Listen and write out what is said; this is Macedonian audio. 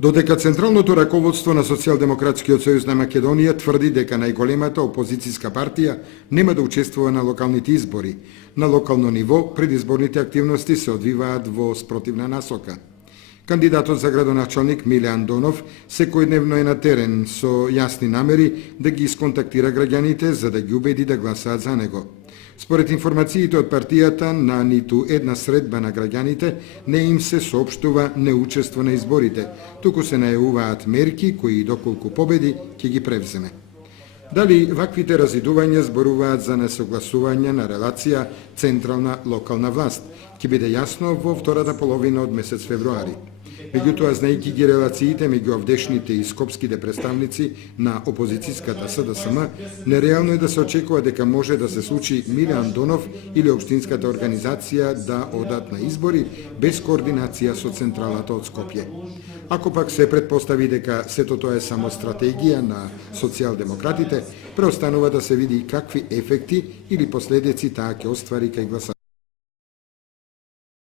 Додека Централното раководство на Социјалдемократскиот сојуз на Македонија тврди дека најголемата опозицијска партија нема да учествува на локалните избори, на локално ниво предизборните активности се одвиваат во спротивна насока. Кандидатот за градоначалник Миле Андонов секојдневно е на терен со јасни намери да ги исконтактира граѓаните за да ги убеди да гласаат за него. Според информациите од партијата, на ниту една средба на граѓаните не им се соопштува неучество на изборите, туку се најавуваат мерки кои доколку победи ќе ги превземе. Дали ваквите разидувања зборуваат за несогласување на релација централна-локална власт, ќе биде јасно во втората половина од месец февруари. Меѓутоа, знаејќи ги релациите меѓу овдешните и скопските представници на опозицијската СДСМ, нереално е да се очекува дека може да се случи Миле Андонов или општинската организација да одат на избори без координација со централата од Скопје. Ако пак се предпостави дека сето тоа е само стратегија на социјалдемократите, преостанува да се види какви ефекти или последици таа ќе оствари кај гласањето.